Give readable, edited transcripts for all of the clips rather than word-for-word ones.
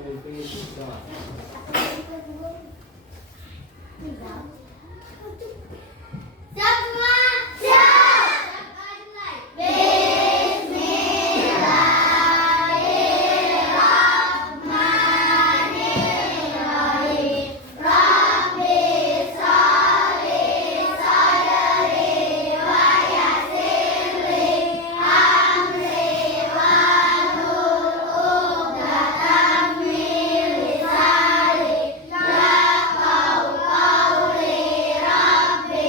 pemimpin sudah. Siap semua? Siap. Bismillahirrahmanirrahim. Rabbi sholli sadri wa yassirli amri wahlul 'uqdatam min lisani yafqahu qawli. Rabbi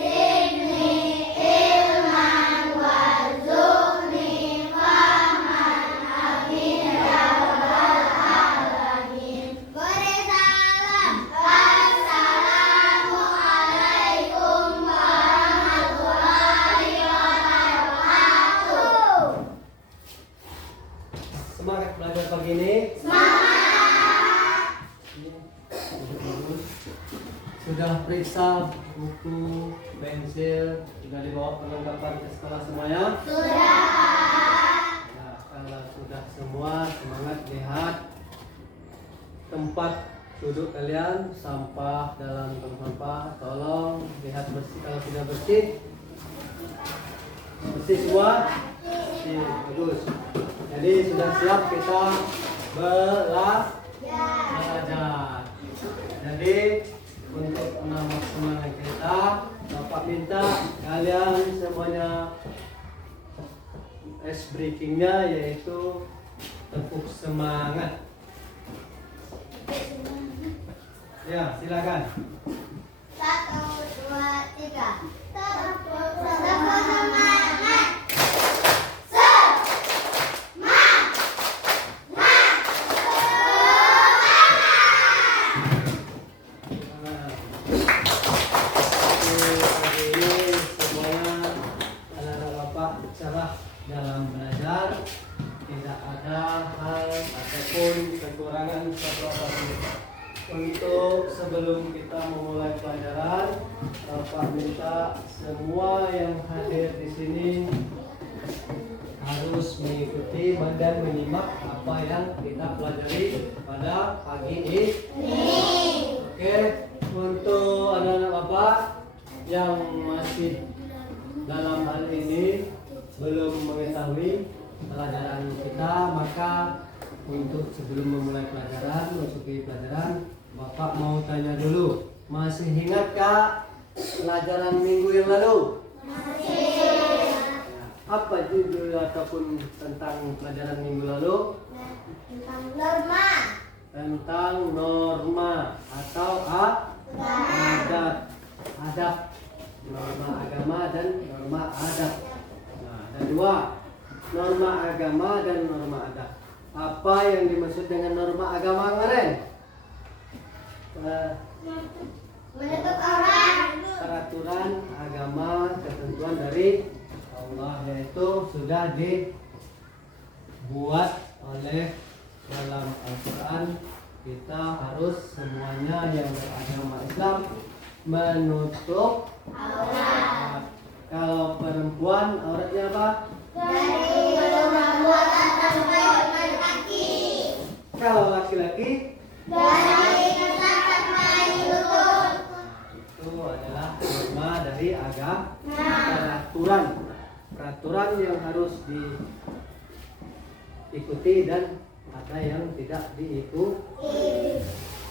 zidni ilman warzuqni fahman amin ya rabbal alamin. Beri salam. Assalamualaikum warahmatullahi wabarakatuh. Semangat belajar pagi ini. Sudah periksa buku, pensil, sudah dibawa perlengkapan ke sekolah semuanya? Sudah. Ya, kalau sudah semua, semangat lihat tempat duduk kalian, sampah dalam tong sampah, tolong lihat bersih. Kalau sudah bersih, bersih semua, bersih, bagus. Jadi sudah siap kita belajar. Jadi untuk menambah semangat kita, Bapak minta kalian semuanya ice breakingnya yaitu tepuk semangat. Ya, silakan. 1, 2, 3. Tepuk semangat. Hari ini semuanya anak-anak Bapak cerah dalam belajar, tidak ada hal ataupun kekurangan satu apapun. Untuk sebelum kita memulai pelajaran, Bapak minta semua yang hadir di sini harus mengikuti dan menyimak apa yang kita pelajari pada pagi ini. Oke, untuk anak-anak Bapak yang masih dalam hal ini belum mengetahui pelajaran kita, maka untuk sebelum memulai pelajaran, masuki pelajaran, Bapak mau tanya dulu, masih ingat Kak pelajaran minggu yang lalu? Masih. Apa judul ataupun tentang pelajaran minggu lalu? Tentang norma. Tentang norma atau adab, norma agama dan norma adab. Nah, ada dua, norma agama dan norma adab. Apa yang dimaksud dengan norma agama kemarin? Menutup aurat. Peraturan agama, ketentuan dari Allah, yaitu sudah dibuat oleh dalam Al-Quran. Kita harus semuanya yang beragama Islam menutup aurat. Kalau perempuan auratnya apa? Dari perbuatan sampai kaki. Kalau laki-laki Dari kata sampai lutut. itu adalah norma dari agama. Peraturan yang harus diikuti dan ada yang tidak diikuti.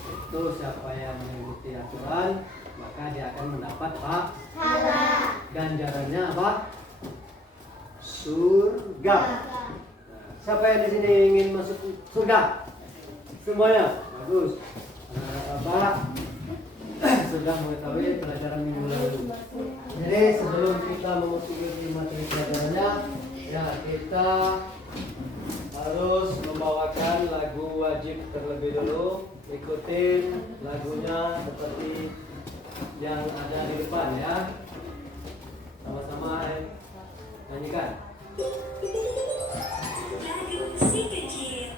Itu siapa yang mengikuti aturan, maka dia akan mendapat Pahala. ganjarannya apa? Surga. Nah, siapa yang di sini ingin masuk surga? Semuanya bagus. Bapak sudah mengetahui pelajaran minggu lalu. Jadi sebelum kita memasuki materi pelajarannya, ya kita harus membawakan lagu wajib terlebih dulu. Ikutin lagunya seperti yang ada di depan ya. Sama-sama nyanyikan. Si kecil.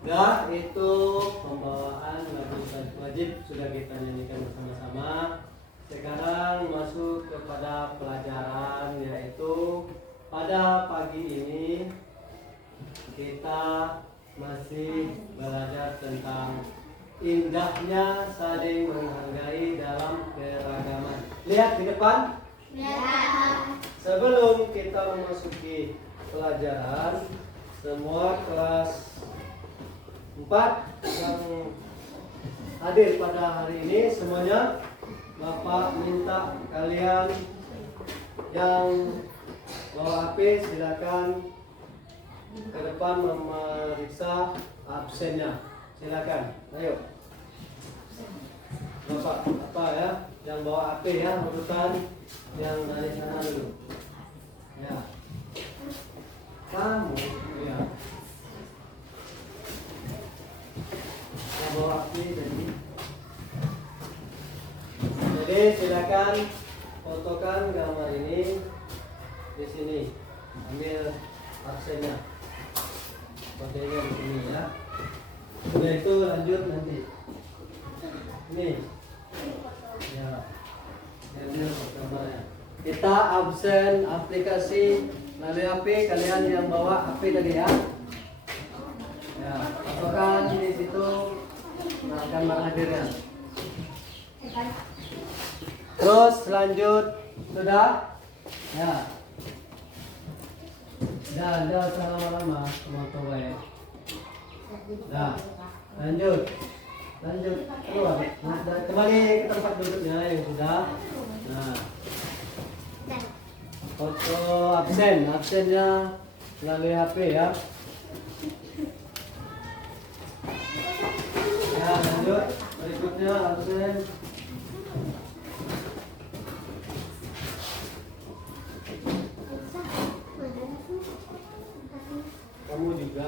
Dah, itu pembawaan wajib sudah kita nyanyikan bersama-sama. Sekarang masuk kepada pelajaran, yaitu pada pagi ini kita masih belajar tentang indahnya saling menghargai dalam keragaman. Lihat di depan. Sebelum kita memasuki pelajaran, semua kelas 4 yang hadir pada hari ini semuanya, Bapak minta kalian yang bawa HP silakan ke depan memeriksa absennya. Silakan, ayo. Bapak apa ya? Yang bawa HP ya, urutan yang dari sana dulu. Ya. Kamu ya. Yang bawa HP tadi. Jadi silakan fotokan gambar ini di sini. Ambil absennya. Fotonya di sini ya. Sudah itu lanjut nanti. Ini. Ya. Ambil gambarnya. Kita absen aplikasi melalui HP. Kalian yang bawa HP tadi ya. Ya, fotokan di situ. Nah, gambar hadirnya. Terus lanjut, sudah? Ya. Dah usah lama-lama, mau ya. Dah, lanjut, keluar. Nah, kembali ke tempat duduknya yang sudah. Nah, foto absennya melalui HP ya. Ya, lanjut, berikutnya absen. Kamu juga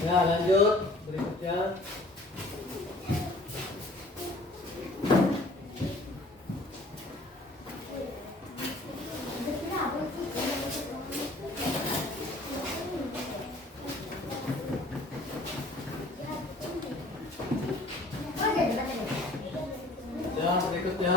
ya, lanjut berikutnya. Ya, berikutnya.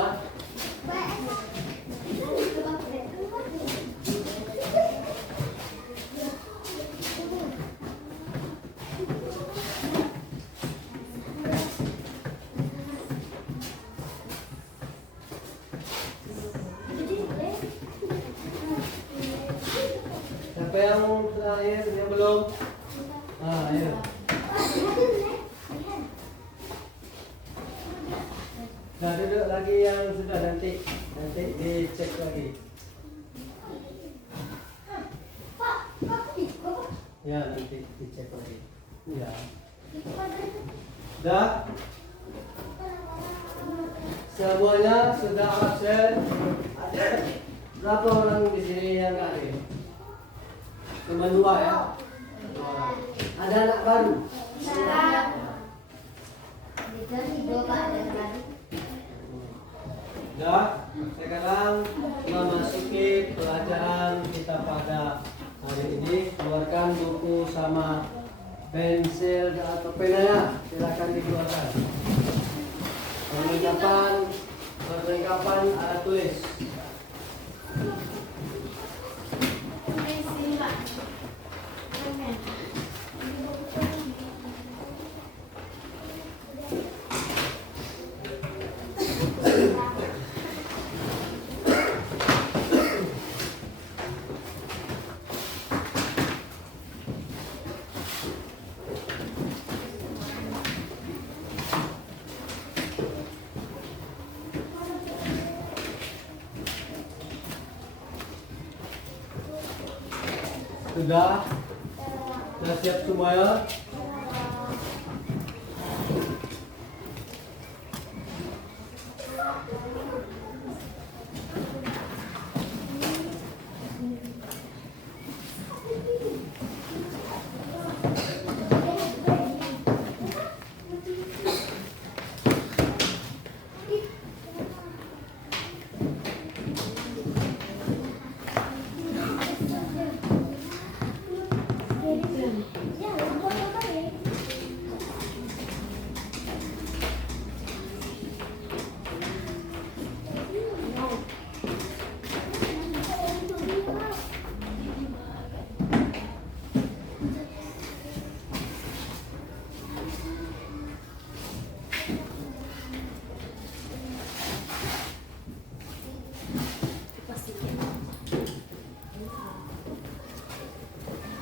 Siapa yang terakhir, yang belum? Ah, ayo. Nah, duduk lagi yang sudah, nanti dicek lagi. Ya, nanti dicek lagi. Ya. Dah. Semuanya sudah absen. Berapa orang di sini yang nggak hadir? Cuma 2 ya. Ada anak baru. Dah, sekarang memasuki pelajaran kita pada hari ini. Keluarkan buku sama pensil atau penanya, silakan dikeluarkan. Perlengkapan alat tulis. Sudah siap semuanya?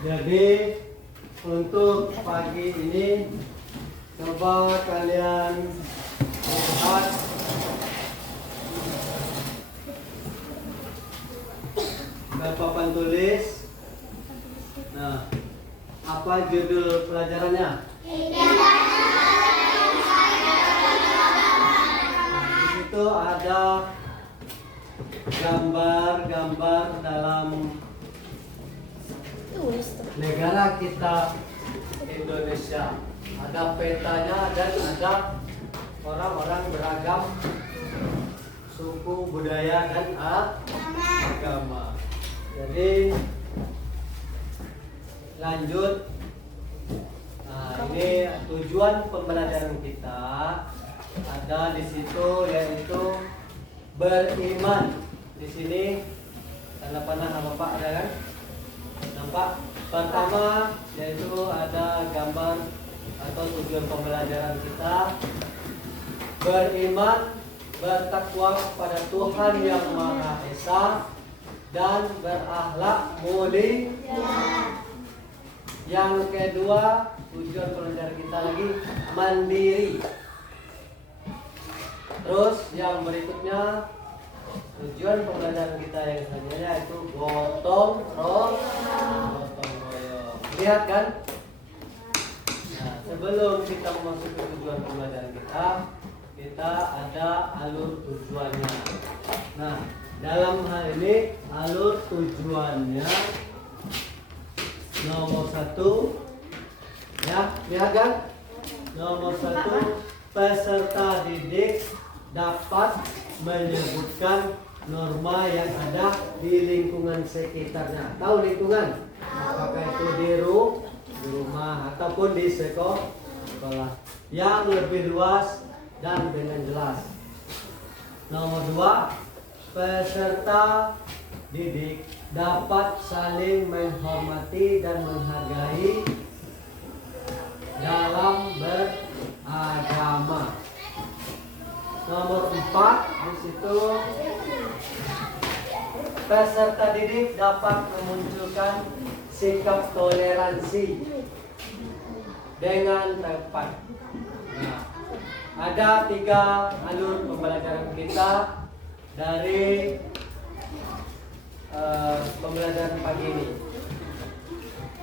Jadi untuk pagi ini coba kalian lihat papan tulis. Nah, apa judul pelajarannya? Di situ ada gambar-gambar dalam negara kita Indonesia. Ada petanya dan ada orang-orang beragam suku, budaya, dan agama. Jadi lanjut. Nah, ini tujuan pembelajaran kita ada di situ, yaitu beriman. Di sini tanda panah nama Pak ada kan? Nampak? Pertama yaitu ada gambar atau tujuan pembelajaran kita beriman, bertakwa kepada Tuhan yang Maha Esa dan berakhlak mulia. Yang kedua, tujuan pelajaran kita lagi mandiri. Terus yang berikutnya tujuan pembelajaran kita yang selanjutnya itu gotong royong. Lihat kan? Nah, sebelum kita masuk ke tujuan pembelajaran kita ada alur tujuannya. Nah, dalam hal ini alur tujuannya nomor 1, ya, lihat kan? Nomor 1, peserta didik dapat menyebutkan norma yang ada di lingkungan sekitarnya. Tahu lingkungan? Apakah itu di rumah ataupun di sekolah yang lebih luas dan dengan jelas. Nomor 2, peserta didik dapat saling menghormati dan menghargai dalam beragama. Nomor 4, di situ peserta didik dapat memunculkan sikap toleransi dengan tepat. Nah, ada 3 alur pembelajaran kita dari pembelajaran pagi ini.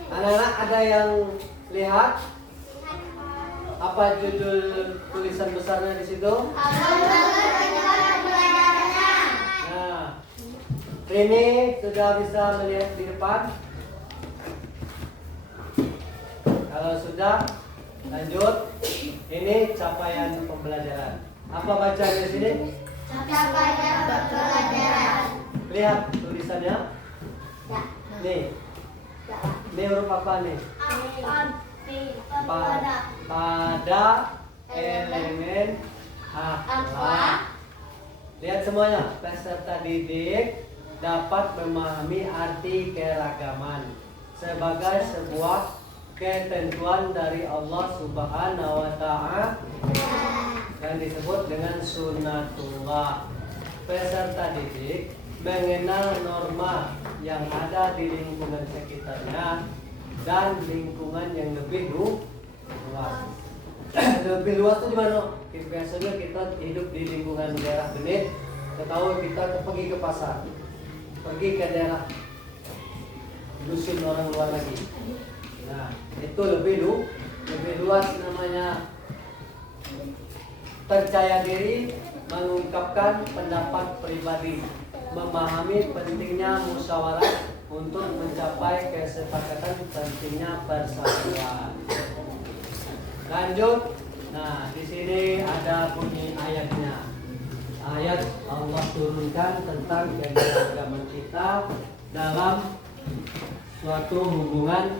Anak-anak ada yang lihat apa judul tulisan besarnya di situ? Nah, ini sudah bisa melihat di depan. Kalau sudah, lanjut. Ini capaian pembelajaran. Apa baca di sini? Capaian pembelajaran. Lihat tulisannya. Nih. Ini huruf apa nih? Pada elemen akhlak. Lihat semuanya. Peserta didik dapat memahami arti keragaman sebagai sebuah ketentuan dari Allah Subhanahu wa Ta'ala yang disebut dengan sunnatullah. Peserta didik mengenal norma yang ada di lingkungan sekitarnya dan lingkungan yang lebih luas. Lebih luas itu gimana? Biasanya kita hidup di lingkungan daerah Benit, ketahui kita pergi ke pasar, pergi ke daerah dusun orang luar lagi. Nah, itu lebih luas, namanya percaya diri, mengungkapkan pendapat pribadi, memahami pentingnya musyawarah untuk mencapai kesepakatan, pentingnya persatuan. Lanjut. Nah, di sini ada bunyi ayatnya. Ayat Allah turunkan tentang keberagaman kita dalam suatu hubungan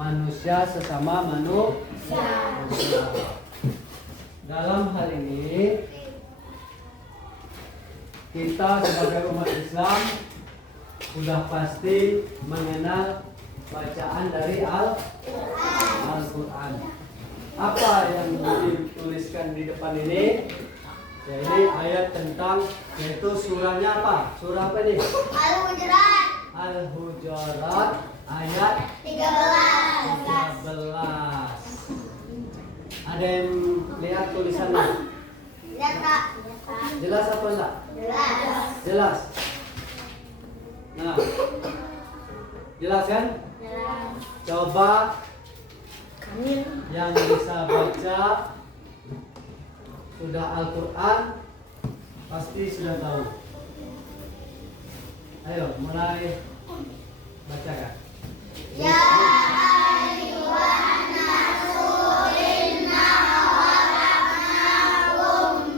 manusia sesama manusia. Dalam hal ini kita sebagai umat Islam sudah pasti mengenal bacaan dari Al-Quran. Apa yang dituliskan di depan ini? Jadi ayat tentang, yaitu surahnya apa? Surah apa nih? Al-Hujurat. Al-Hujurat ayat 13. Ada yang lihat tulisannya? Lihat Kak. Jelas apa enggak? Jelas. Jelas. Nah, jelas kan? Jelas. Coba yang bisa baca sudah Al-Quran pasti sudah tahu. Ayo mulai bacakan. Ya ayyuhan nasu inna khalaqnakum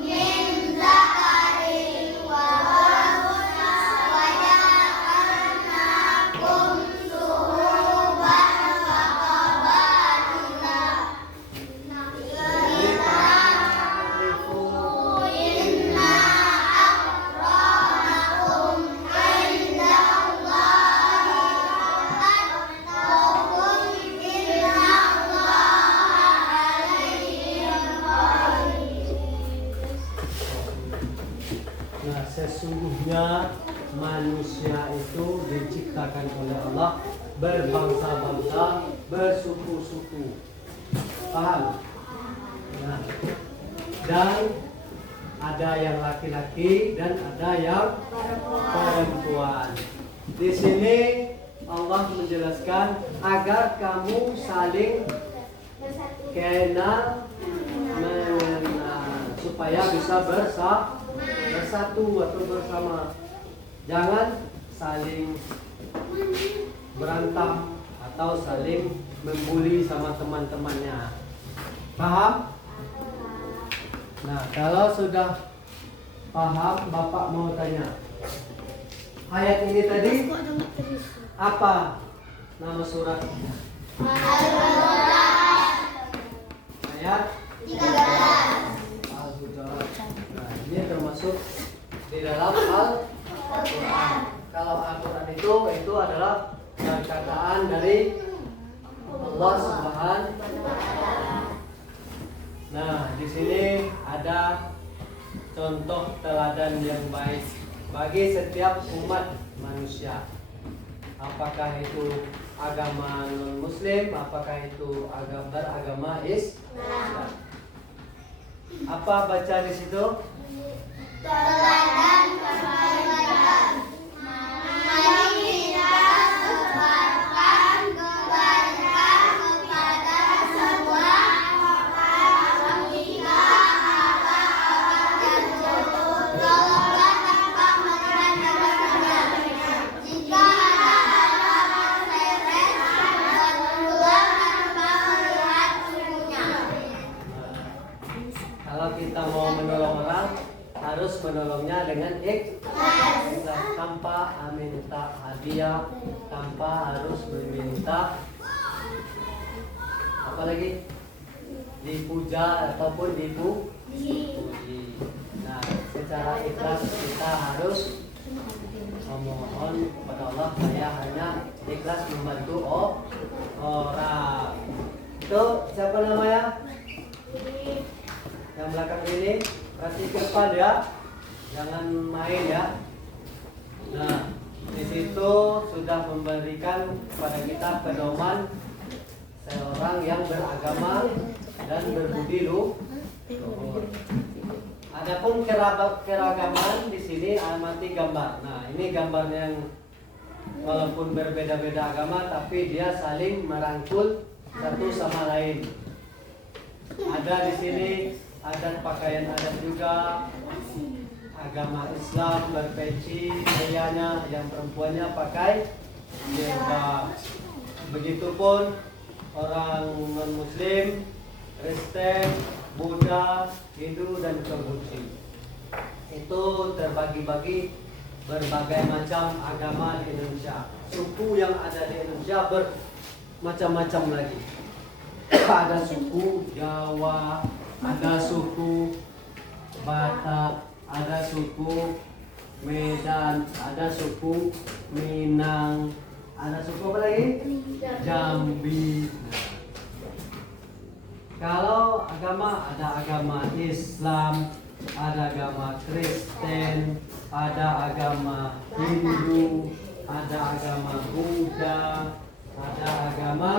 min dzakarin wa unsa wa ja'alnakum syu'uban wa qabaila lita'arafu inna akramakum Nah, sesungguhnya manusia itu diciptakan oleh Allah berbangsa-bangsa, bersuku-suku. Paham? Nah, dan ada yang laki-laki dan ada yang perempuan. Di sini Allah menjelaskan agar kamu saling kenal supaya bisa bersatu atau bersama. Jangan saling berantem atau saling membuli sama teman-temannya. Paham? Nah, kalau sudah paham, Bapak mau tanya. Ayat ini tadi apa nama suratnya? Ayat 13. Al-Hujurat. Nah, ini termasuk di dalam Al-Quran. Kalau Al-Quran itu adalah perkataan dari Allah Subhanahu wa Ta'ala. Nah, di sini ada contoh teladan yang baik bagi setiap umat manusia. Apakah itu agama non-muslim, apakah itu beragama Islam. Apa baca di situ? Teladan kebaikan. Mari kita sebarkan kebaikan kepada semua orang, jika ada orang yang jatuh, tolonglah tanpa mengenal. Jika ada orang seret, bantulah tanpa melihat sukunya. Kalau kita mau menolong orang, harus menolongnya dengan ikhlas, tanpa minta hadiah, tanpa harus meminta apa lagi, dipuja ataupun dipuji. Nah, secara ikhlas kita harus memohon kepada Allah saya hanya ikhlas membantu orang. Itu siapa namanya? Yang belakang ini, perhati ke depan ya, jangan main ya. Nah, di situ sudah memberikan kepada kita pedoman seorang yang beragama dan berbudi luhur. Adapun keragaman di sini amati gambar. Nah, ini gambar yang walaupun berbeda-beda agama tapi dia saling merangkul satu sama lain. Ada di sini adat pakaian adat juga, agama Islam berpeci, prianya yang perempuannya pakai jilbab. Begitupun orang non-muslim, Kristen, Buddha, Hindu dan Konghucu. Itu terbagi-bagi berbagai macam agama di Indonesia. Suku yang ada di Indonesia bermacam-macam lagi. Ada suku Jawa, ada suku Batak, ada suku Medan, ada suku Minang, ada suku apa lagi? Jambi. Kalau agama, ada agama Islam, ada agama Kristen, ada agama Hindu, ada agama Buddha, ada agama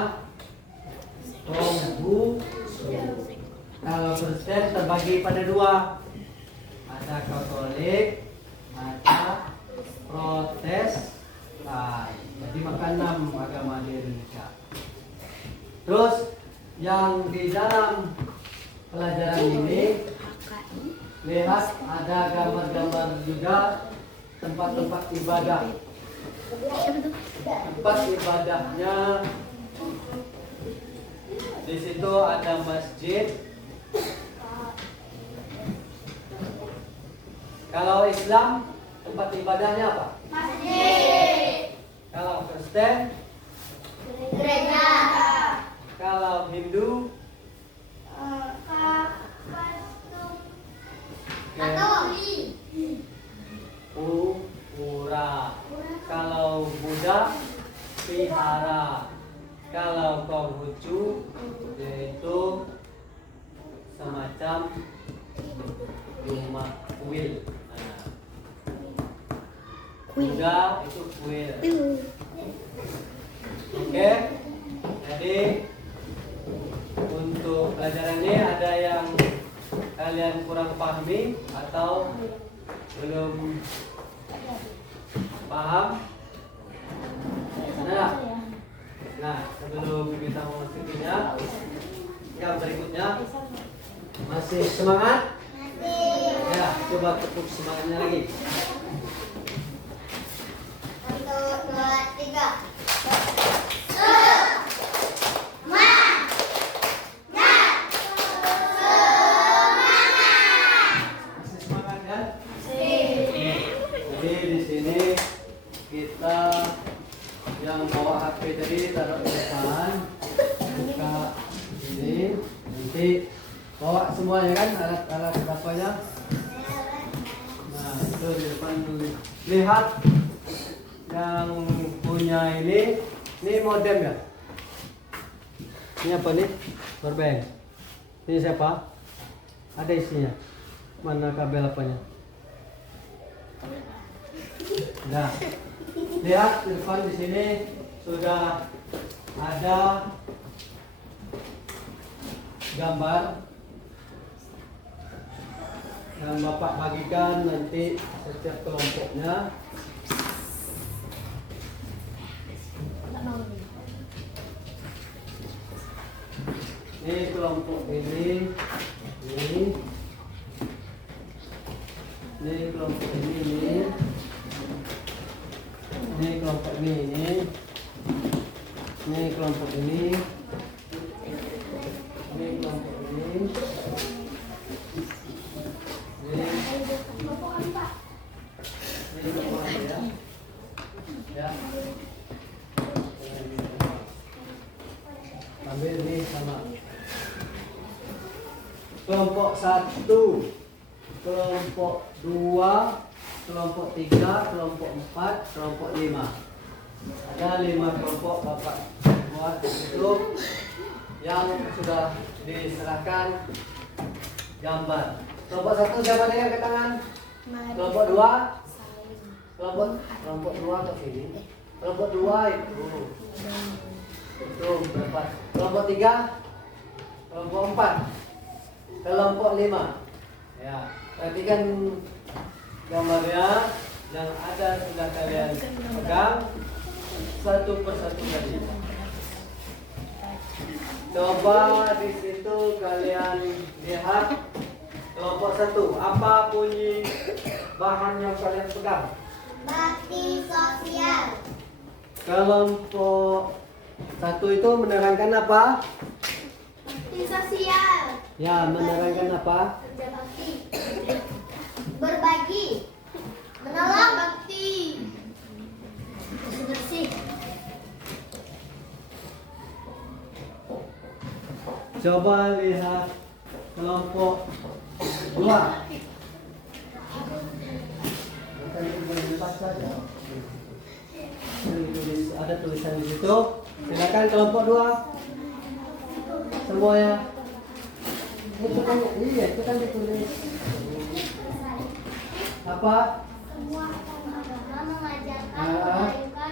Konghucu. Kalau Kristen terbagi pada dua, ada Katolik, ada Protestan. Jadi maka 6 agama di Indonesia. Terus yang di dalam pelajaran ini lihat ada gambar-gambar juga tempat-tempat ibadah. Tempat ibadahnya di situ ada masjid. Kalau Islam tempat ibadahnya apa? Masjid. Kalau Kristen, Gereja. kalau Hindu, Katolik. pura. Kalau Buddha, vihara. Kalau Konghucu yaitu semacam rumah kuil. Nah, Buddha itu kuil. Oke, jadi untuk pelajaran ini ada yang kalian kurang pahami atau belum paham? Ada? Nah, sebelum kita memasukinya, yang berikutnya masih semangat? Ya, coba tepuk semangatnya lagi. 1, 2, 3. Masih semangat kan? Jadi di sini kita yang bawa HP tadi taruh di depan, buka ini, nanti bawa semuanya kan alat-alat dapurnya. Nah itu di depan dulu. Lihat yang punya ini modem ya. Ini apa nih? Powerbank. Ini siapa? Ada isinya. Mana kabel apanya? Nah, lihat di depan di sini sudah ada gambar yang Bapak bagikan nanti setiap kelompoknya. Ini kelompok ini kelompok ini kelompok ini kelompok ini kelompok ini kelompok ya. Ambil ini sama kelompok 1, kelompok 2, kelompok 3, kelompok 4, kelompok 5. Ada 5 kelompok Bapak buat di situ yang sudah diserahkan gambar. Kelompok 1 siapa dengan ke tangan? Kelompok 2? Kelompok 2 ke sini. Kelompok 2 itu berapa? Kelompok 3? Kelompok 4? Kelompok 5? Ya, perhatikan gambarnya yang ada sudah kalian pegang satu persatu tadi. Coba di situ kalian lihat kelompok 1. Apa bunyi bahan yang kalian pegang? Bakti sosial. Kelompok 1 itu menerangkan apa? Bakti sosial. Ya, menerangkan apa? Kerja bakti. Berbagi. Menolong bakti. Bersih. Coba lihat kelompok 2. Ada tulisan di situ. Silakan kelompok 2. Semuanya. Itu kan ditulis. Apa? Semua agama mengajarkan Ah. kebaikan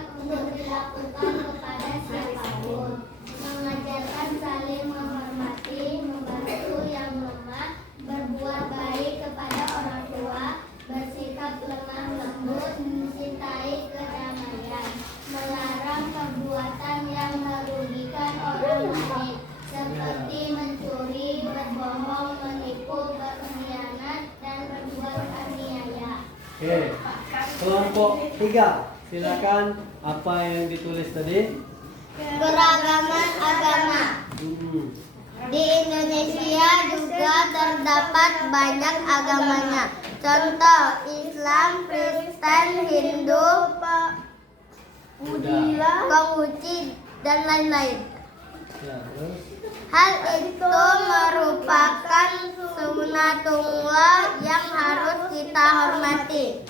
dilakukan kepada siapapun. Mengajarkan saling menghormati, membantu yang lemah, berbuat baik kepada orang tua, bersikap lemah lembut, mencintai kedamaian, melarang perbuatan yang merugikan orang lain, seperti mencuri, berbohong, menipu, berkhianat, dan berbuat aniaya. Oke, kelompok 3. Silakan, apa yang ditulis tadi? Keragaman agama. Di Indonesia juga terdapat banyak agamanya. Contoh Islam, Kristen, Hindu, Buddha, Konghucu, dan lain-lain. Ya, terus? Hal itu merupakan sunatullah yang harus kita hormati.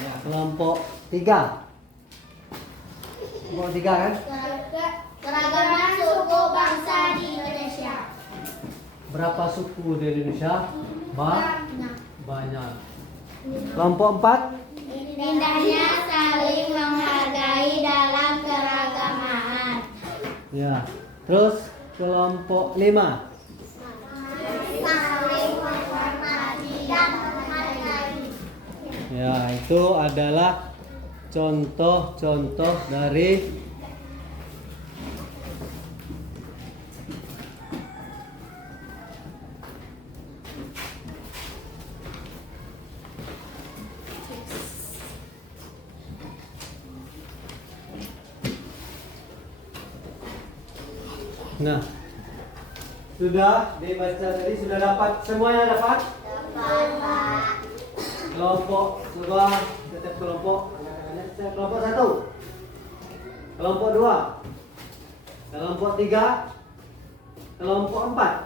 Ya, kelompok 3. Kelompok 3 kan? Keragaman suku bangsa di Indonesia. Berapa suku di Indonesia? Banyak. Kelompok 4. Indahnya saling menghargai dalam keragaman. Ya. Terus kelompok 5. Saling menghormati dan menghargai. Ya, itu adalah contoh-contoh dari Nah, sudah dibaca tadi, sudah dapat semuanya dapat? Dapat, Pak. Kelompok sebuah setiap kelompok kelompok 1, kelompok 2, kelompok 3, kelompok 4,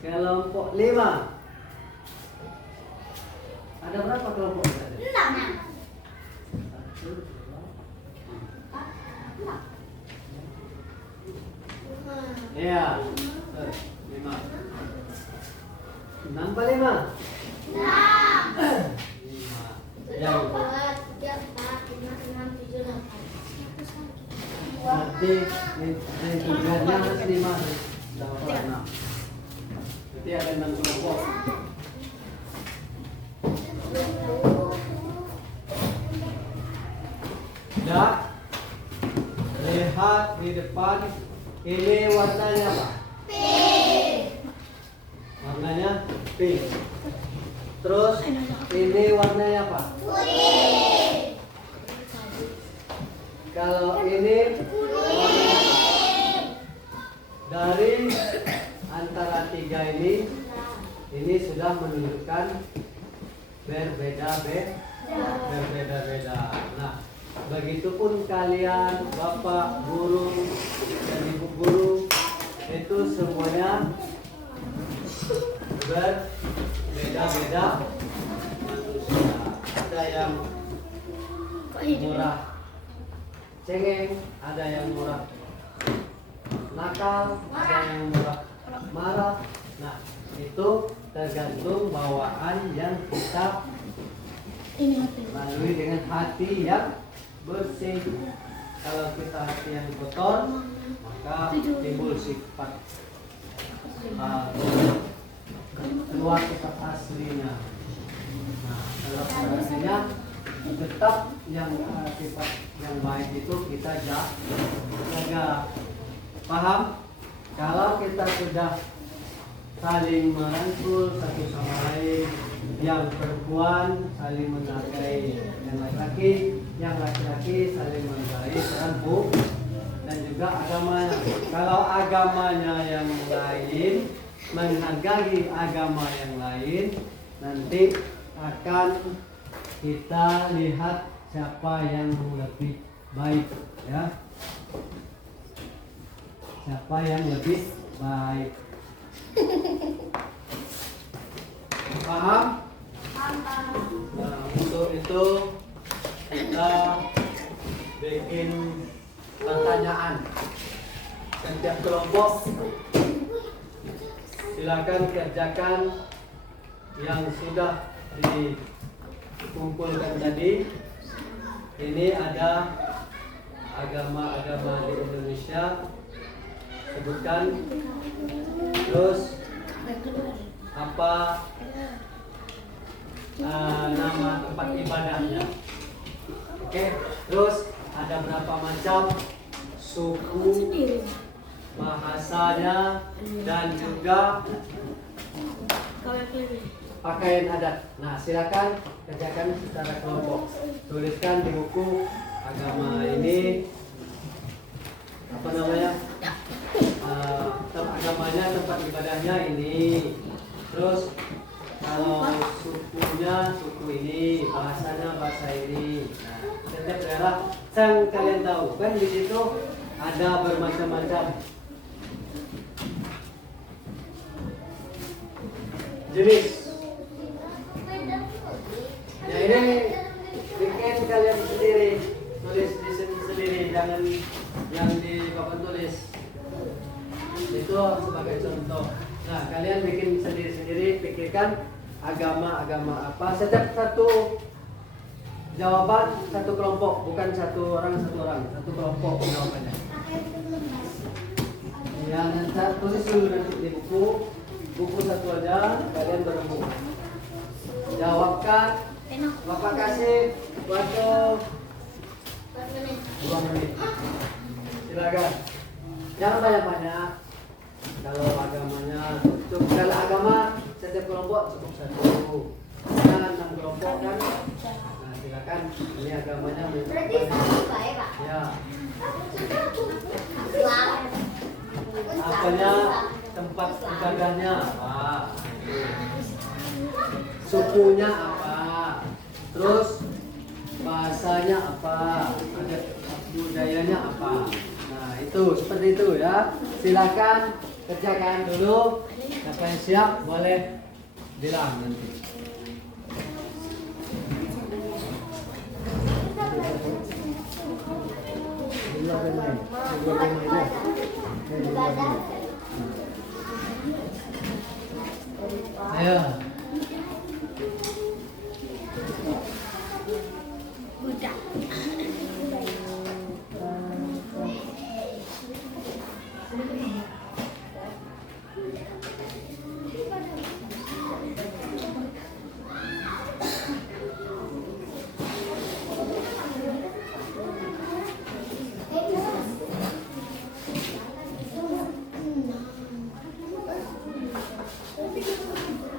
kelompok 5. Ada berapa kelompok? 6. Ya, 5. 6 apa 5? 5. Yang berarti ini tujuannya masih 5. Dapat 6. Berarti ada 6 kelompok. Sudah? Lihat di depan. Ini warnanya apa? Pink. Warnanya pink. Terus ini warnanya apa? Putih. Kalau ini Kuning. dari antara 3 ini sudah menunjukkan berbeda-beda. Nah, begitupun kalian, bapak guru dan ibu guru, itu semuanya berbeda-beda manusia. Ada yang murah cengeng, ada yang murah nakal, ada yang murah marah. Nah, itu tergantung bawaan yang kita lalui dengan hati yang bersih. Kalau kita hati yang kotor, maka timbul sifat keluar sifat aslinya. Nah, kalau aslinya tetap yang sifat yang baik itu kita jaga. Paham? Kalau kita sudah saling merangkul satu sama lain, yang perempuan saling menghargai yang laki-laki, yang laki-laki saling menghargai perempuan, dan juga agamanya. Kalau agamanya yang lain menghargai agama yang lain, nanti akan kita lihat siapa yang lebih baik, ya. Siapa yang lebih baik. Paham? Nah, untuk itu kita bikin pertanyaan setiap kelompok. Silakan kerjakan yang sudah dikumpulkan tadi. Ini ada agama-agama di Indonesia. Sebutkan. Terus apa nama tempat ibadahnya. Oke, terus ada berapa macam suku, bahasanya, dan juga pakaian adat. Nah, silakan kerjakan secara kelompok. Tuliskan di buku agama ini apa namanya? Agamanya, tempat ibadahnya ini. Terus kalau sukunya suku ini, bahasanya bahasa ini. Nah, setiap daerah yang kalian tahu kan di situ ada bermacam-macam jenis. Ya ini bikin kalian sendiri, tulis di sini sendiri, jangan yang di papan tulis. Itu sebagai contoh. Nah, kalian bikin sendiri-sendiri, pikirkan agama-agama apa. Setiap satu jawaban satu kelompok, bukan satu orang, satu kelompok jawabannya. Ya, nanti tulis dulu nanti di buku satu aja, kalian berembuk. Jawabkan. Bapak kasih waktu 2 menit. Silakan. Jangan banyak-banyak. Kalau agamanya cukup, kalau agama setiap kelompok cukup 1. Jangan 6 kelompok kan. Nah, silakan. Ini agamanya Berarti sama baik, Pak. ya. Wah. Apanya tempat ibadahnya apa? Sukunya apa? Terus bahasanya apa? Adat budayanya apa? Nah, itu seperti itu ya. Silakan kerjakan dulu. Siapa yang siap boleh bilang nanti. Ayo.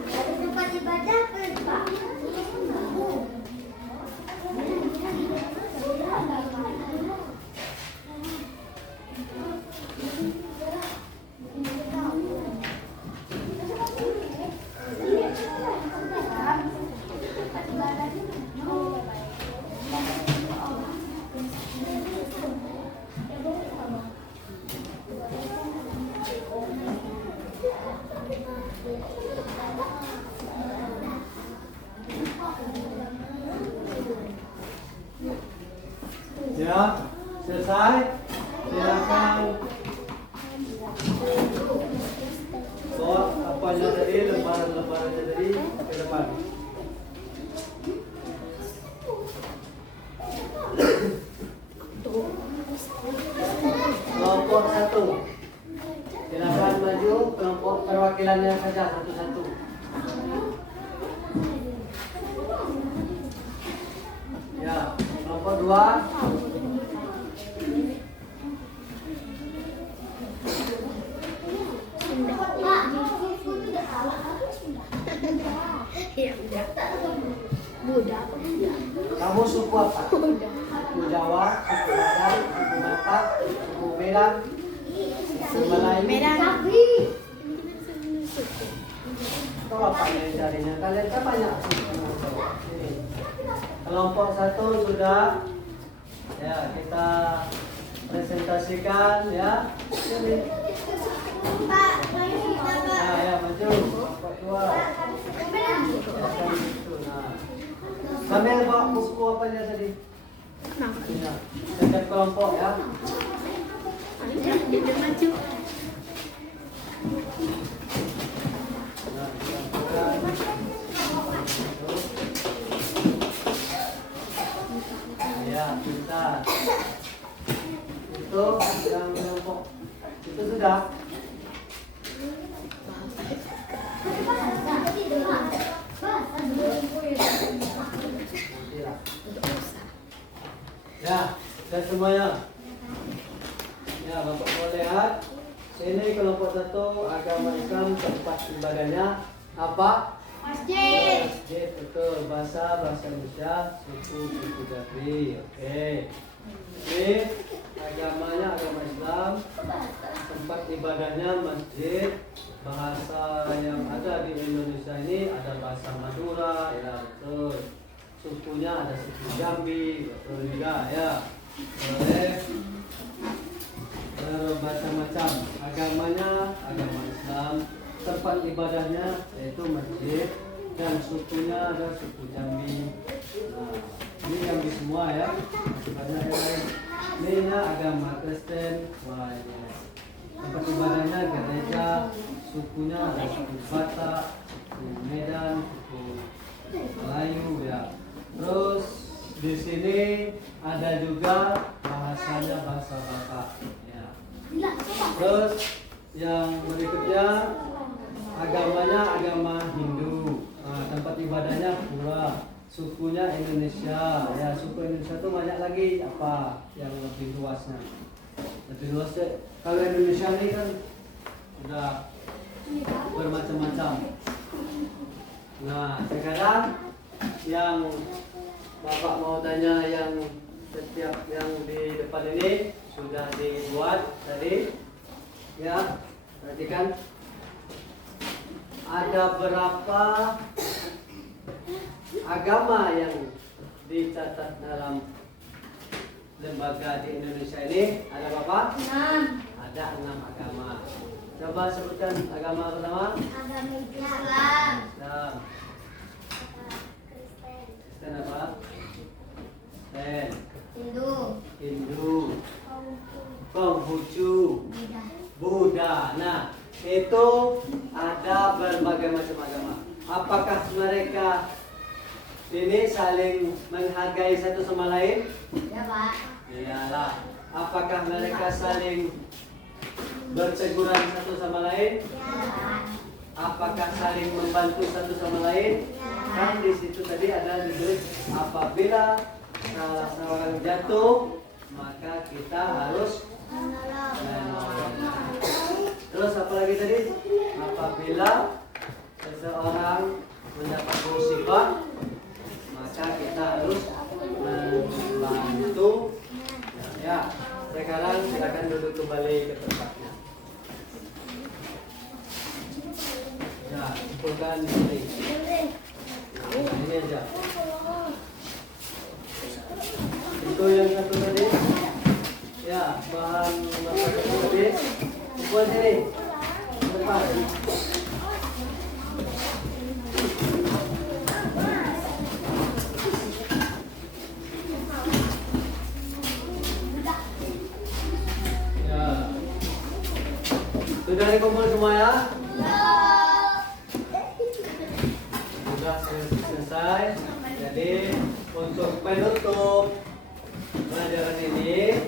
Ada tempat ibadah Pak. Ya, selesai. Silakan bawa apanya tadi, lembaran-lembarannya tadi ke depan. Kelompok 1. Silakan maju, kelompok perwakilannya saja satu-satu. Ya, kelompok 2. Pak, buku itu udah kalah. Ya udah. Buddha apa Buddha? Kamu suku apa? Suku Jawa, suku Batak, suku Batak, suku Medan, suku Melayu. Medan. Tapi Tahu apa yang carinya? Kalian kan banyak suku. Ini. Kelompok 1 sudah. Ya, kita presentasikan ya. Sini. Pak, mari kita Pak. Nah, ya maju. Kelompok 2. Sambil bawa buku apa aja tadi? Ya. Setiap kelompok ya. Dia maju. Nah, kita ya, pintar. Itu yang kelompok itu sudah. Ya, sudah semuanya. Ya, Bapak mau lihat. Ini kelompok 1 agama Islam, tempat ibadahnya apa? Masjid. Masjid, betul. Bahasa Indonesia, suku Jambi. Oke. Ini agamanya agama Islam, tempat ibadahnya masjid. Bahasa yang ada di Indonesia ini ada bahasa Madura, ya betul. Sukunya ada suku Jambi, betul juga ya. Boleh. Bermacam-macam. Agamanya agama Islam, tempat ibadahnya yaitu masjid, dan sukunya ada suku Jambi. Nah, ini Jambi semua ya. Masih banyak yang lain. Ini agama Kristen. Wah, ini. Tempat ibadahnya gereja, sukunya ada suku Batak, suku Medan, suku Melayu ya. Terus di sini ada juga bahasanya bahasa Batak ya. Terus yang berikutnya agamanya agama Hindu. Nah, tempat ibadahnya pura, sukunya Indonesia ya. Suku Indonesia itu banyak lagi apa yang lebih luasnya. Lebih luas ya. Kalau Indonesia ini kan sudah bermacam-macam. Nah, sekarang yang Bapak mau tanya, yang setiap yang di depan ini sudah dibuat tadi ya. Perhatikan, ada berapa agama yang dicatat dalam lembaga di Indonesia ini? Ada berapa? 6. Ada 6 agama. Coba sebutkan agama pertama. Agama Islam. Islam. Kristen apa? Kristen. Hindu. Konghucu. Buddha. Nah, itu ada berbagai macam agama. Apakah mereka ini saling menghargai satu sama lain? Ya, Pak. Iyalah. Apakah mereka saling berteguran satu sama lain? Ya, Pak. Apakah saling membantu satu sama lain? Kan di situ tadi ada ditulis apabila salah seorang jatuh maka kita harus menolong. Terus apa lagi tadi? Apabila seseorang mendapat musibah maka kita harus membantu. Ya, sekarang silakan duduk kembali ke tempatnya. Ya, kumpulkan di sini. Nah, ini aja. Itu yang satu tadi. Ya, bahan apa tadi? Kumpul sini. Depan. Ya. Sudah dikumpul semua ya? Sudah selesai. Jadi untuk penutup pelajaran ini,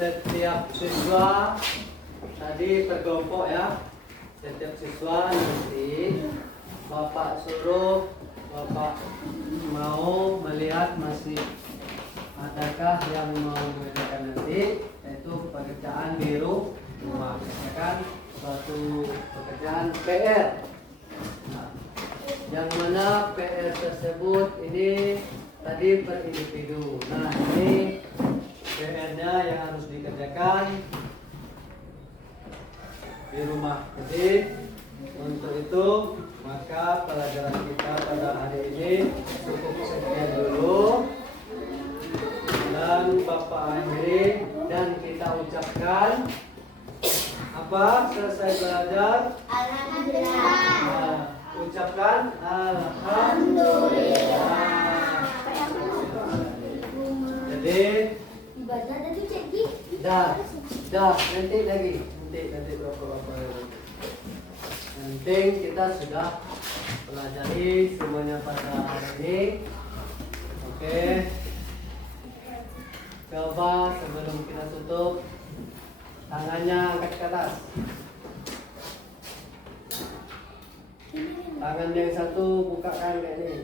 setiap siswa tadi berkelompok ya. Setiap siswa nanti Bapak suruh, Bapak mau melihat masih adakah yang mau mengerjakan nanti, yaitu pekerjaan di rumah, ya kan? Suatu pekerjaan PR. Nah, yang mana PR tersebut ini tadi per individu. Nah, ini PR-nya yang harus dikerjakan di rumah. Jadi untuk itu maka pelajaran kita pada hari ini cukup sekian dulu, dan Bapak akhiri dan kita ucapkan apa selesai belajar? Alhamdulillah. Nah, ucapkan alhamdulillah. Jadi Ibadah tadi cekik. dah nanti lagi nanti berapa yang penting kita sudah pelajari semuanya pada hari ini. Oke. Coba sebelum kita tutup, tangannya angkat ke atas. Tangan yang satu bukakan kayak ini.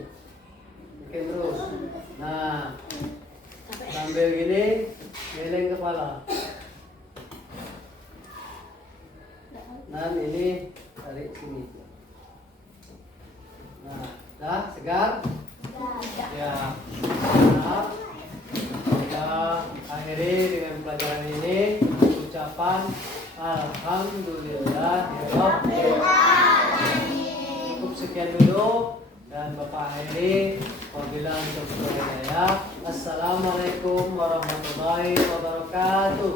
Bikin terus. Nah, sambil gini, geleng kepala. Dan ini tarik sini. Nah, dah segar? Ya. Nah, kita akhiri dengan pelajaran ini ucapan Alhamdulillah ya Rabbil Alamin. Cukup sekian dulu dan Bapak akhiri wabillahi taufiq wal hidayah. Assalamualaikum warahmatullahi wabarakatuh.